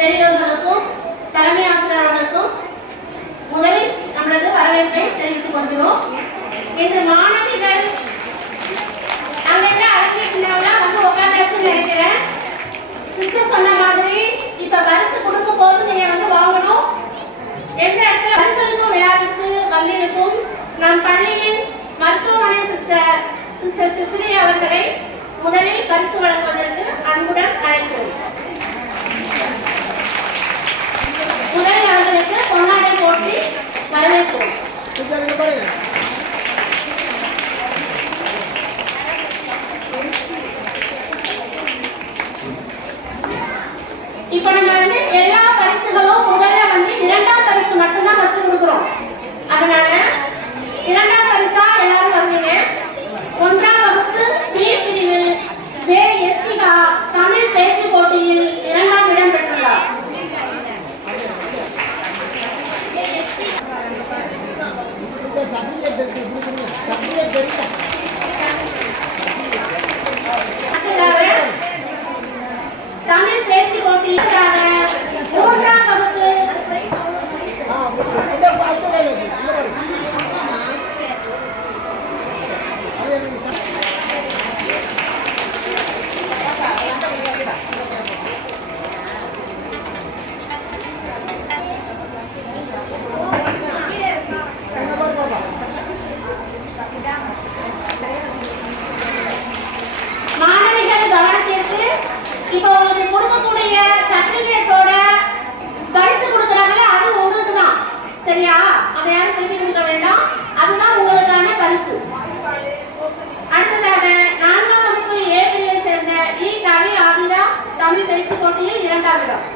பெரியோர்களுக்கும் தலைமை ஆசிரியர்களுக்கும் முதலில் நமது வரவேற்பை தெரிவித்துக் கொள்கிறோம். இன்று மாணவிகள் அங்கங்க அழைச்சிருந்தாங்கன்னா வந்து உட்காந்துருக்குன்னு நினைக்கிறேன். சிஸ்டர் சொன்ன மாதிரி இப்ப பரிசு கொடுக்கும் போது நீங்க வந்து வாங்கணும். எந்த இடத்துல பரிசளிக்கும் விழாவுக்கு வந்திருக்கும் நம் பள்ளியின் மருத்துவமனை சிஸ்டர் சிசிலி அவர்களை முதலில் பரிசு வழங்குவதற்கு அன்புடன் அழைக்கிறோம். முதலில் அவர்களுக்கு பொன்னாடை போட்டி வரவேற்போம். இப்ப நம்ம வந்து எல்லா பரிசுகளும் முதல்ல வந்து இரண்டாம் பரிசு மட்டும்தான் ஃபர்ஸ்ட் கொடுக்குறோம். அதனால இரண்டாம் பரிசா எல்லாரும் வருவீங்க. 1ஆம் வகுப்பு பி பிரிவு ஜே.எஸ்டிகா தமிழ் பேச்சு போட்டியில் 2ஆம் இடம் பெற்றுள்ளார். தமிழ் பேச்சு போட்டியில் 3ஆம் வகுப்பு மாணவிகள் கவனத்திற்கு இப்போ உங்களுக்கு கொடுக்கக்கூடிய சர்டிபிகேட்டோட பரிசு கொடுக்குறாங்களே அது உங்களுக்கு தான். சரியா? அதை யாரும் திருப்பி கொடுக்க வேண்டாம். அதுதான் உங்களுக்கான பரிசு. அடுத்ததாக 4ஆம் வகுப்பு ஏ பிரிவை சேர்ந்த இ கவி ஆதிரா தமிழ் பேச்சு போட்டியில் 2ஆம் இடம்.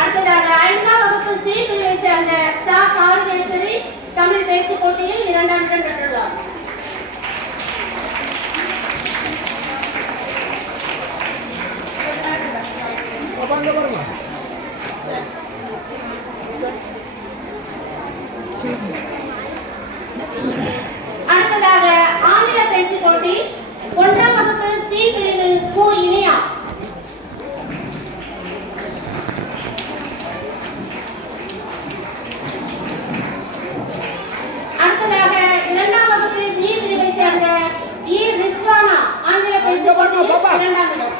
அடுத்ததாக 5ஆம் வகுப்பு சி பிரிவை சேர்ந்த சா கார்கேஸ்வரி தமிழ் பேச்சு போட்டியில் 2ஆம் இடம் பெற்றுள்ளார். அடுத்ததாக ஆங்கில பேச்சு போட்டி 1ஆம் வகுப்பு சி பிரிவு கு இனியா. அடுத்ததாக 2ஆம் வகுப்பு பி பிரிவை சேர்ந்த இ ரிஸ்வானா ஆங்கில பேச்சு போட்டியில் 2ஆம் இடம்.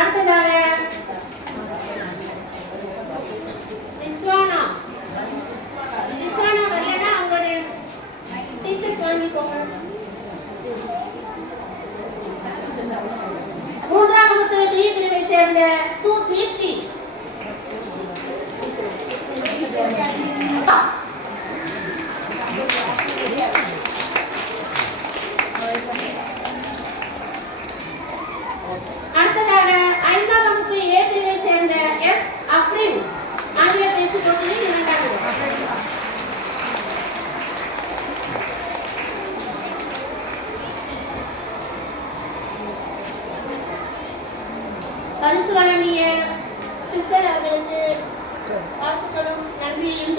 அடுத்ததாக ரிஸ்வானா வரலன்னா அவங்களுடைய டீச்சர்ஸ் வாங்கிக்கோங்க. 3ஆம் வகுப்பு டி பிரிவை சேர்ந்த சு தீப்தி. அடுத்ததாக 5ஆம் வகுப்பு ஏ பிரிவை சேர்ந்த எஸ் அப்ரின் ஆங்கில பேச்சு போட்டியில் 2ஆம் இடம். பரிசு வழங்கிய சிஸ்டர் அவர்களுக்கு வாழ்த்துக்களும் நன்றியையும்